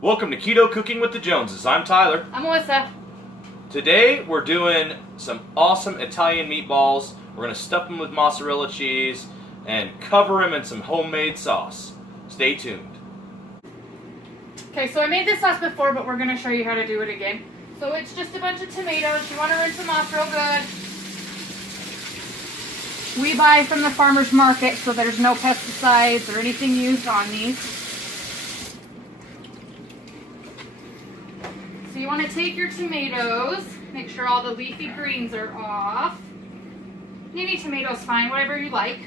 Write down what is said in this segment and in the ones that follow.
Welcome to Keto Cooking with the Joneses. I'm Tyler. I'm Melissa. Today we're doing some awesome Italian meatballs. We're going to stuff them with mozzarella cheese and cover them in some homemade sauce. Stay tuned. Okay, so I made this sauce before, but we're going to show you how to do it again. So it's just a bunch of tomatoes. You want to rinse them off real good. We buy from the farmer's market, so there's no pesticides or anything used on these. So you want to take your tomatoes, make sure all the leafy greens are off. Any tomato's fine, whatever you like.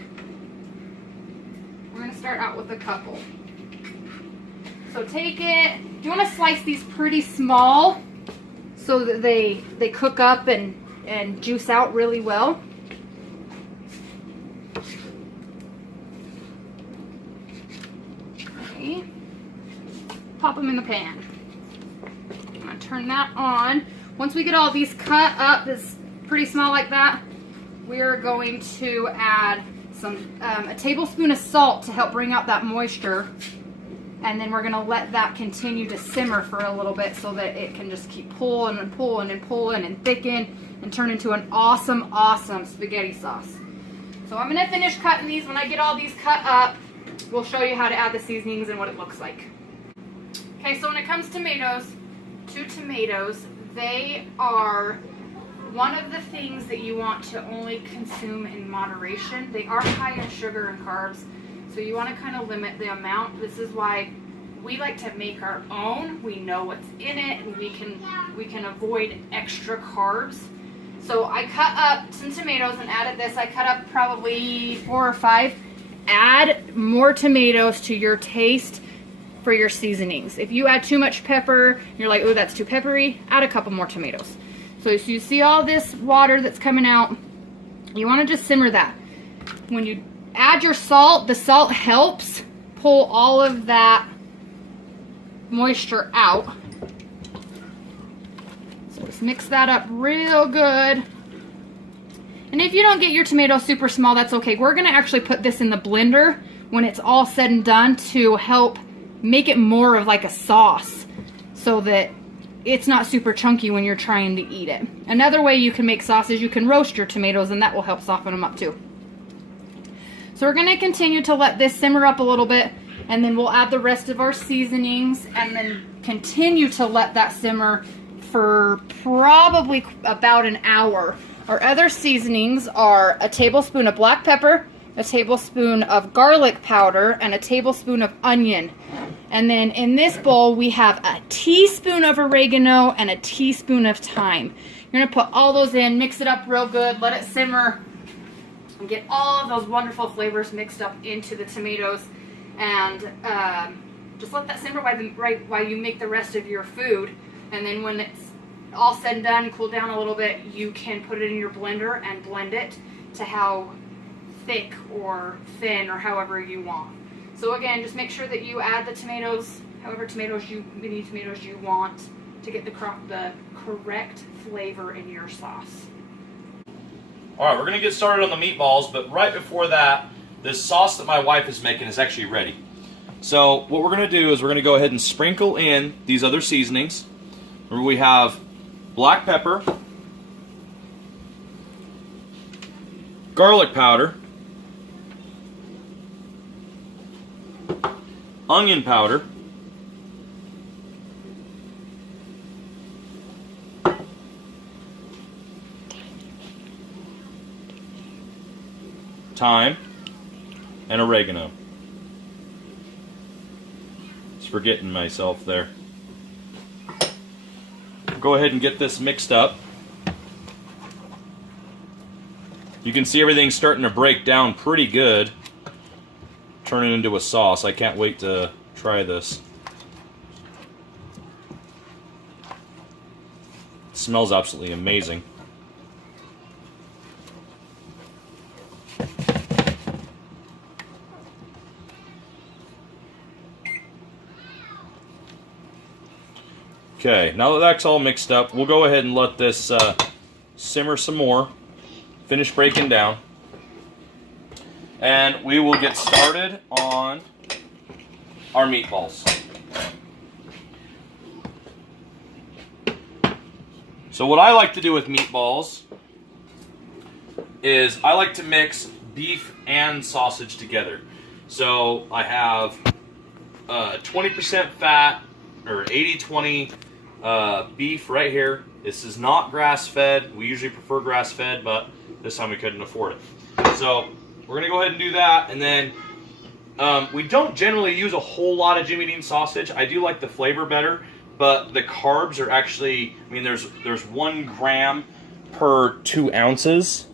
We're going to start out with a couple. So take it, you want to slice these pretty small so that they cook up and juice out really well. Okay. Pop them in the pan. I'm going to turn that on. Once we get all these cut up, this pretty small like that, we're going to add a tablespoon of salt to help bring out that moisture. And then we're going to let that continue to simmer for a little bit so that it can just keep pulling and pulling and pulling and thicken and turn into an awesome, awesome spaghetti sauce. So I'm going to finish cutting these. When I get all these cut up, we'll show you how to add the seasonings and what it looks like. Okay, so when it comes to tomatoes, they are one of the things that you want to only consume in moderation. They are high in sugar and carbs, so you want to kind of limit the amount. This is why we like to make our own. We know what's in it, and we can avoid extra carbs. So I cut up some tomatoes and added this. I cut up probably 4 or 5. Add more tomatoes to your taste for your seasonings. If you add too much pepper, you're like, oh, that's too peppery, add a couple more tomatoes. So you see all this water that's coming out, you want to just simmer that. When you add your salt, the salt helps pull all of that moisture out. So just mix that up real good. And if you don't get your tomatoes super small, that's okay. We're going to actually put this in the blender when it's all said and done to help make it more of like a sauce so that it's not super chunky when you're trying to eat it. Another way you can make sauce is you can roast your tomatoes, and that will help soften them up too. So we're going to continue to let this simmer up a little bit, and then we'll add the rest of our seasonings and then continue to let that simmer for probably about an hour. Our other seasonings are a tablespoon of black pepper, a tablespoon of garlic powder, and a tablespoon of onion. And then in this bowl we have a teaspoon of oregano and a teaspoon of thyme. You're going to put all those in, mix it up real good, let it simmer, and get all of those wonderful flavors mixed up into the tomatoes. And just let that simmer while you make the rest of your food. And then when it's all said and done, cool down a little bit, you can put it in your blender and blend it to how thick or thin or however you want. So again, just make sure that you add the tomatoes, many tomatoes you want to get the correct flavor in your sauce. Alright, we're going to get started on the meatballs, but right before that, this sauce that my wife is making is actually ready. So what we're going to do is we're going to go ahead and sprinkle in these other seasonings. Remember, we have black pepper, garlic powder, onion powder, thyme, and oregano. Just forgetting myself there. Go ahead and get this mixed up. You can see everything's starting to break down pretty good. Turn it into a sauce. I can't wait to try this. It smells absolutely amazing. Okay, now that that's all mixed up, we'll go ahead and let this simmer some more, finish breaking down, and we will get started on our meatballs. So what I like to do with meatballs is I like to mix beef and sausage together. So I have 20% fat, or 80-20 beef right here. This is not grass-fed. We usually prefer grass-fed, but this time we couldn't afford it. So we're going to go ahead and do that. And then we don't generally use a whole lot of Jimmy Dean sausage. I do like the flavor better, but the carbs are actually, I mean, there's 1 gram per 2 ounces,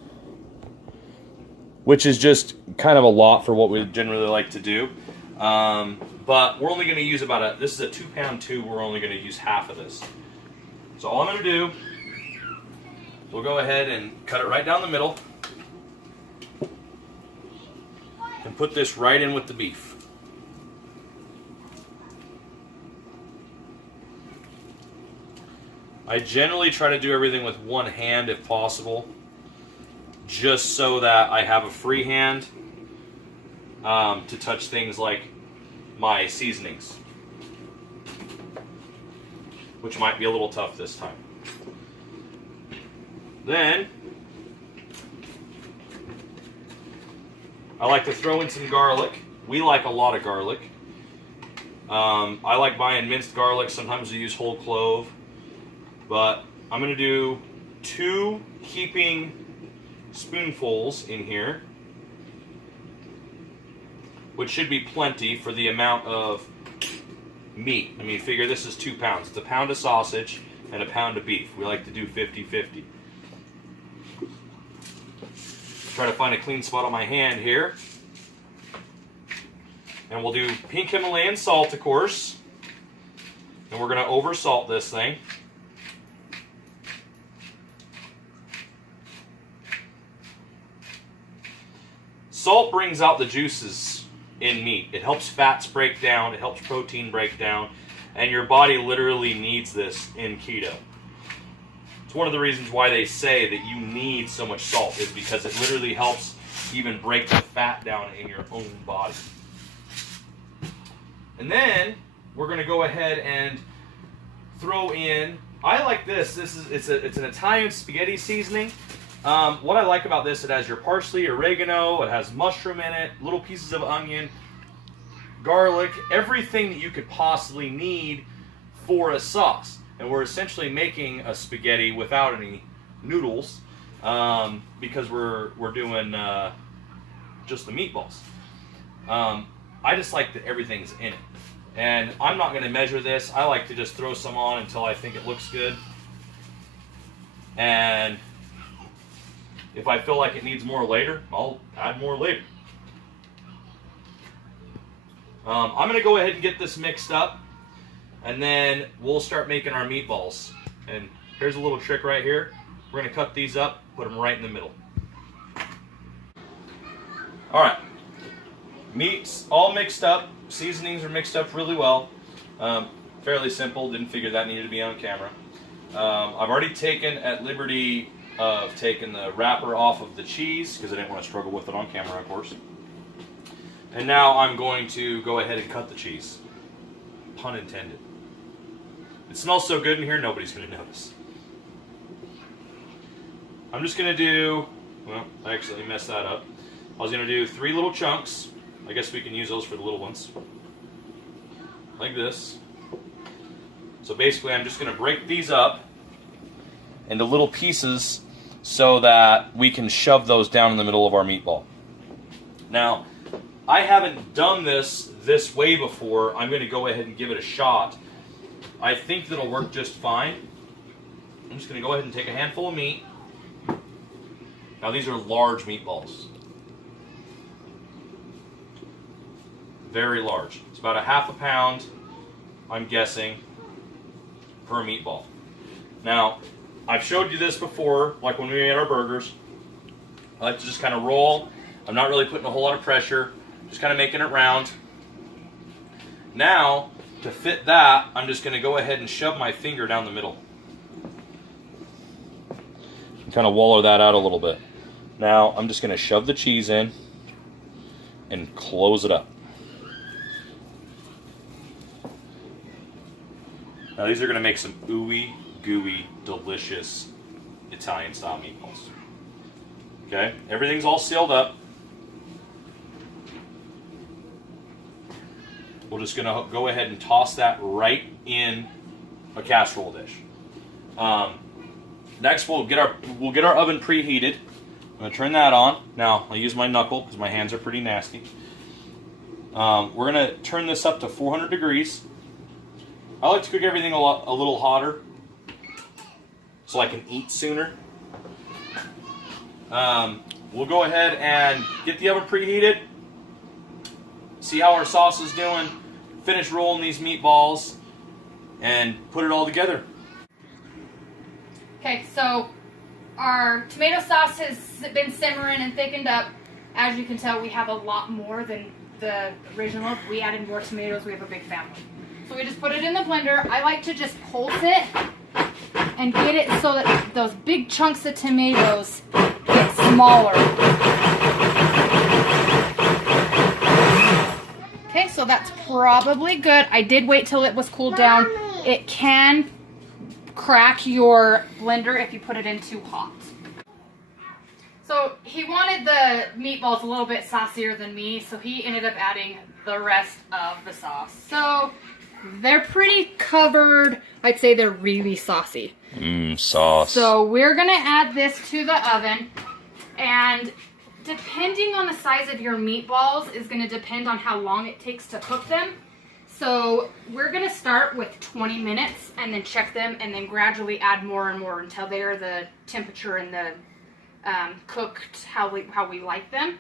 which is just kind of a lot for what we generally like to do. But we're only going to use this is a 2-pound tube, we're only going to use half of this. So all I'm going to do, we'll go ahead and cut it right down the middle and put this right in with the beef. I generally try to do everything with one hand if possible, just so that I have a free hand to touch things like my seasonings, which might be a little tough this time. Then I like to throw in some garlic. We like a lot of garlic. I like buying minced garlic. Sometimes we use whole clove, but I'm going to do 2 heaping spoonfuls in here, which should be plenty for the amount of meat. I mean, figure this is 2 pounds. It's a pound of sausage and a pound of beef. We like to do 50-50. Try to find a clean spot on my hand here. And we'll do pink Himalayan salt, of course. And we're going to over salt this thing. Salt brings out the juices in meat. It helps fats break down, it helps protein break down, and your body literally needs this in keto. It's one of the reasons why they say that you need so much salt, is because it literally helps even break the fat down in your own body. And then we're going to go ahead and throw in, I like this. It's an Italian spaghetti seasoning. What I like about this, it has your parsley, oregano, it has mushroom in it, little pieces of onion, garlic, everything that you could possibly need for a sauce. And we're essentially making a spaghetti without any noodles, because we're doing just the meatballs. I just like that everything's in it. And I'm not going to measure this. I like to just throw some on until I think it looks good. And if I feel like it needs more later, I'll add more later. I'm going to go ahead and get this mixed up, and then we'll start making our meatballs. And here's a little trick right here. We're going to cut these up, put them right in the middle. All right, meat's all mixed up. Seasonings are mixed up really well. Fairly simple, didn't figure that needed to be on camera. I've already taken at liberty of taking the wrapper off of the cheese, because I didn't want to struggle with it on camera, of course. And now I'm going to go ahead and cut the cheese. Pun intended. It smells so good in here, nobody's going to notice. I'm just going to do, well, I actually messed that up. I was going to do 3 little chunks. I guess we can use those for the little ones. Like this. So basically I'm just going to break these up into little pieces so that we can shove those down in the middle of our meatball. Now, I haven't done this way before. I'm going to go ahead and give it a shot. I think that'll work just fine. I'm just going to go ahead and take a handful of meat. Now these are large meatballs. Very large. It's about a half a pound, I'm guessing, per meatball. Now, I've showed you this before, like when we made our burgers. I like to just kind of roll. I'm not really putting a whole lot of pressure, just kind of making it round. Now, to fit that, I'm just going to go ahead and shove my finger down the middle. Kind of wallow that out a little bit. Now, I'm just going to shove the cheese in and close it up. Now, these are going to make some ooey gooey, delicious Italian style meatballs. Okay, everything's all sealed up. We're just gonna go ahead and toss that right in a casserole dish. Next, we'll get our oven preheated. I'm gonna turn that on. Now I'll use my knuckle because my hands are pretty nasty. We're gonna turn this up to 400 degrees. I like to cook everything a little hotter so I can eat sooner. We'll go ahead and get the oven preheated. See how our sauce is doing. Finish rolling these meatballs and put it all together. Okay, so our tomato sauce has been simmering and thickened up. As you can tell, we have a lot more than the original. If we added more tomatoes, we have a big family. So we just put it in the blender. I like to just pulse it and get it so that those big chunks of tomatoes get smaller. Okay, so that's probably good. I did wait till it was cooled down. It can crack your blender if you put it in too hot. So he wanted the meatballs a little bit saucier than me, so he ended up adding the rest of the sauce. So they're pretty covered. I'd say they're really saucy. Sauce. So we're gonna add this to the oven, and depending on the size of your meatballs is gonna depend on how long it takes to cook them. So we're gonna start with 20 minutes and then check them and then gradually add more and more until they are the temperature and the cooked how we like them.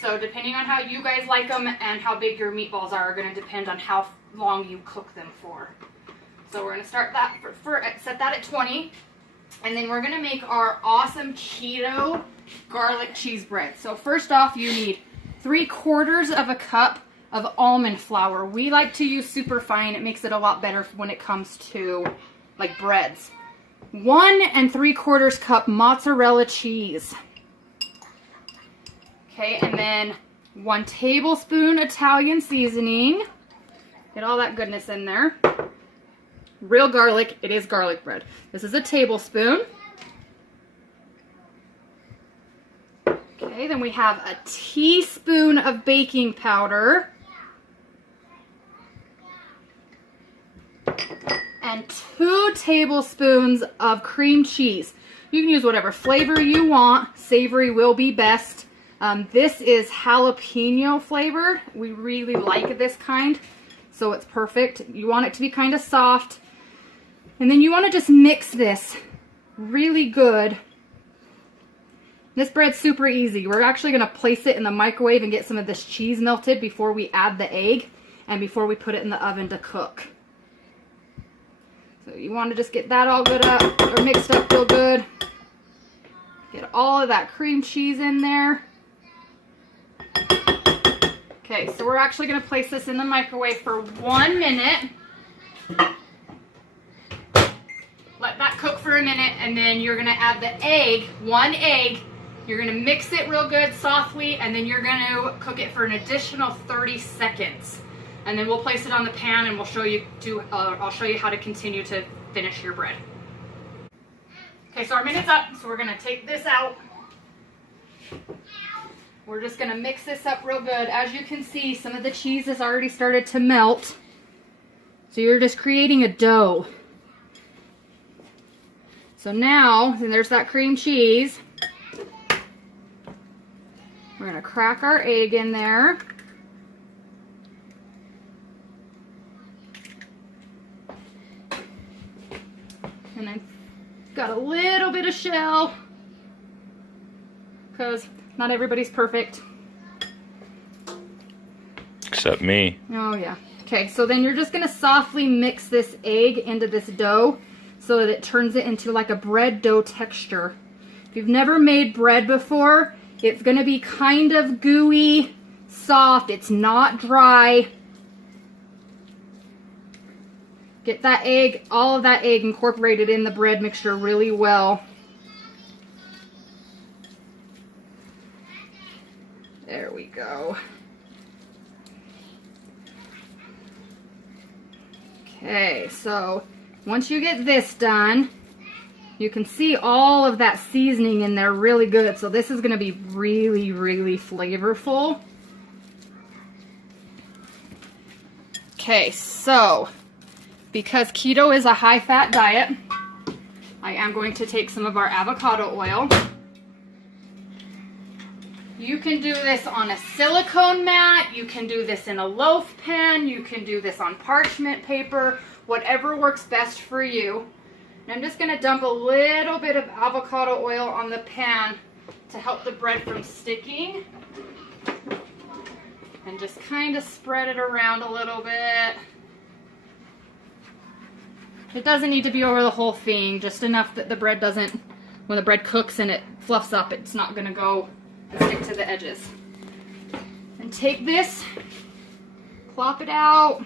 So depending on how you guys like them and how big your meatballs are gonna depend on how long you cook them for. So we're gonna start that set that at 20, and then we're gonna make our awesome keto garlic cheese bread. So first off, you need 3/4 of a cup of almond flour. We like to use super fine. It makes it a lot better when it comes to like breads. 1 3/4 cup mozzarella cheese. Okay, and then 1 tablespoon Italian seasoning. Get all that goodness in there. Real garlic. It is garlic bread. This is a tablespoon. Okay, then we have a teaspoon of baking powder. And 2 tablespoons of cream cheese. You can use whatever flavor you want. Savory will be best. This is jalapeno flavored. We really like this kind, so it's perfect. You want it to be kind of soft. And then you want to just mix this really good. This bread's super easy. We're actually going to place it in the microwave and get some of this cheese melted before we add the egg and before we put it in the oven to cook. So you want to just get that all good up, or mixed up real good. Get all of that cream cheese in there. Okay, so we're actually going to place this in the microwave for 1 minute. Let that cook for a minute, and then you're going to add the egg, 1 egg. You're going to mix it real good, softly, and then you're going to cook it for an additional 30 seconds. And then we'll place it on the pan, and we'll show you I'll show you how to continue to finish your bread. Okay, so our minute's up, so we're going to take this out. We're just going to mix this up real good. As you can see, some of the cheese has already started to melt. So you're just creating a dough. So now, and there's that cream cheese. We're going to crack our egg in there. And I've got a little bit of shell because not everybody's perfect. Except me. Oh yeah. Okay, so then you're just going to softly mix this egg into this dough so that it turns it into like a bread dough texture. If you've never made bread before, it's going to be kind of gooey, soft. It's not dry. Get that egg, all of that egg incorporated in the bread mixture really well. There we go. Okay, so once you get this done, you can see all of that seasoning in there really good. So this is going to be really, really flavorful. Okay, so because keto is a high-fat diet, I am going to take some of our avocado oil. You can do this on a silicone mat, you can do this in a loaf pan, you can do this on parchment paper, whatever works best for you. And I'm just going to dump a little bit of avocado oil on the pan to help the bread from sticking. And just kind of spread it around a little bit. It doesn't need to be over the whole thing, just enough that the bread doesn't, when the bread cooks and it fluffs up, it's not going to go and stick to the edges. And take this, plop it out.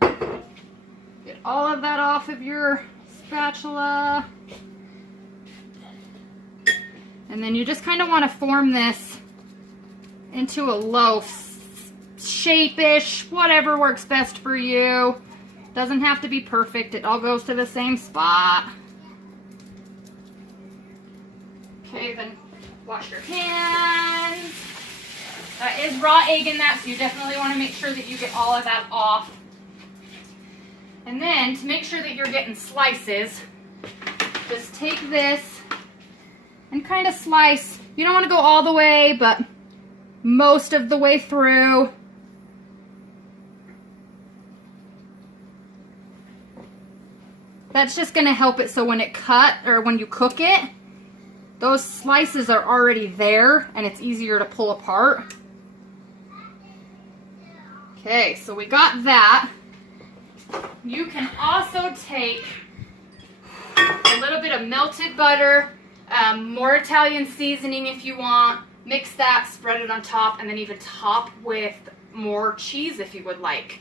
Get all of that off of your spatula. And then you just kind of want to form this into a loaf shape-ish, whatever works best for you. Doesn't have to be perfect. It all goes to the same spot. Okay, then wash your hands. That is raw egg in that, so you definitely want to make sure that you get all of that off. And then, to make sure that you're getting slices, just take this and kind of slice. You don't want to go all the way, but most of the way through. That's just going to help it so when it when you cook it, those slices are already there and it's easier to pull apart. Okay, so we got that. You can also take a little bit of melted butter, more Italian seasoning if you want. Mix that, spread it on top, and then even top with more cheese if you would like.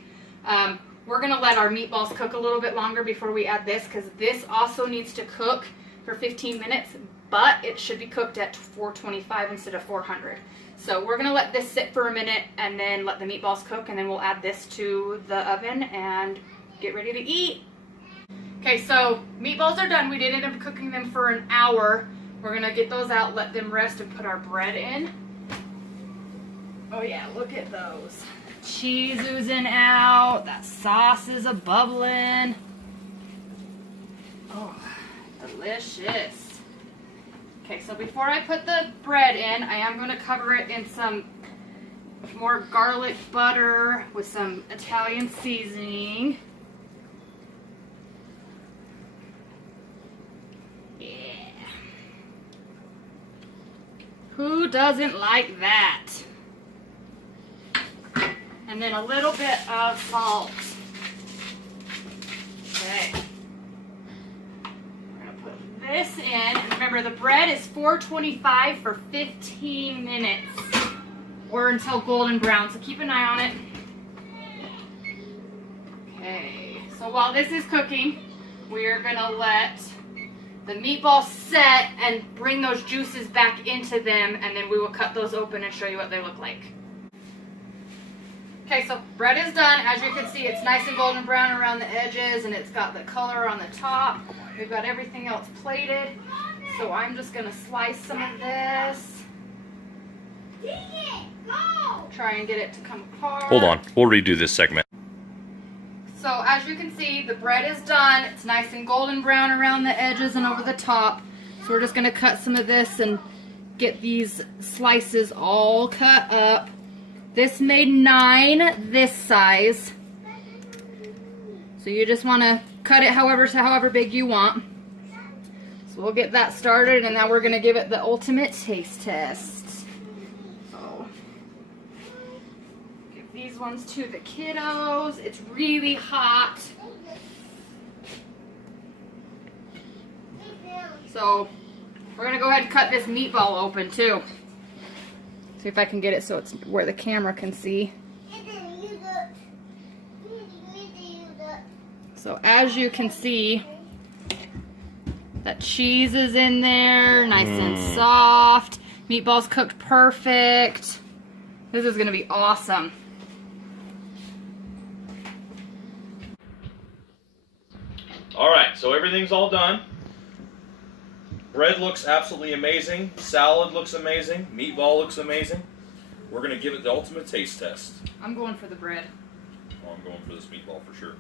We're going to let our meatballs cook a little bit longer before we add this, because this also needs to cook for 15 minutes, but it should be cooked at 425 instead of 400. So we're going to let this sit for a minute and then let the meatballs cook, and then we'll add this to the oven and get ready to eat. Okay, so meatballs are done. We did end up cooking them for an hour. We're going to get those out, let them rest, and put our bread in. Oh yeah, look at those. Cheese oozing out. That sauce is a-bubbling. Oh, delicious. Okay, so before I put the bread in, I am going to cover it in some more garlic butter with some Italian seasoning. Who doesn't like that? And then a little bit of salt. Okay. We're going to put this in. And remember, the bread is 425 for 15 minutes. Or until golden brown. So keep an eye on it. Okay. So while this is cooking, we're going to let the meatballs set and bring those juices back into them, and then we will cut those open and show you what they look like. Okay, so bread is done. As you can see, it's nice and golden brown around the edges, and it's got the color on the top. We've got everything else plated. So I'm just going to slice some of this. Try and get it to come apart. Hold on, we'll redo this segment. So as you can see, the bread is done. It's nice and golden brown around the edges and over the top. So we're just going to cut some of this and get these slices all cut up. This made 9 this size. So you just want to cut it however big you want. So we'll get that started, and now we're going to give it the ultimate taste test. So give these ones to the kiddos. It's really hot. So we're going to go ahead and cut this meatball open too. See if I can get it so it's where the camera can see. So as you can see, that cheese is in there, nice and soft. Meatballs cooked perfect. This is going to be awesome. so everything's all done. Bread looks absolutely amazing. Salad looks amazing. Meatball looks amazing. We're going to give it the ultimate taste test. I'm going for the bread. Oh, I'm going for this meatball for sure.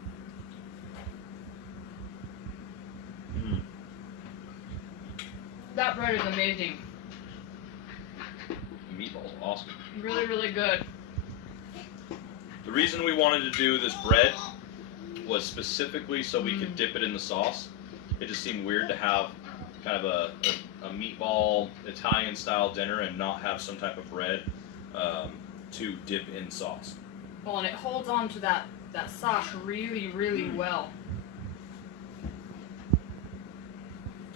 That bread is amazing. The meatball's awesome. Really, really good. The reason we wanted to do this bread was specifically so we could dip it in the sauce. It just seemed weird to have kind of a meatball Italian style dinner and not have some type of bread to dip in sauce. Well, and it holds on to that sauce really, really well.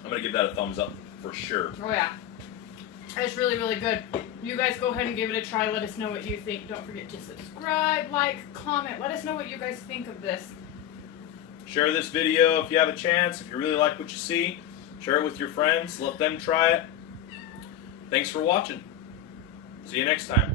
I'm going to give that a thumbs up for sure. Oh yeah. It's really, really good. You guys go ahead and give it a try. Let us know what you think. Don't forget to subscribe, like, comment. Let us know what you guys think of this. Share this video if you have a chance. If you really like what you see, share it with your friends. Let them try it. Thanks for watching. See you next time.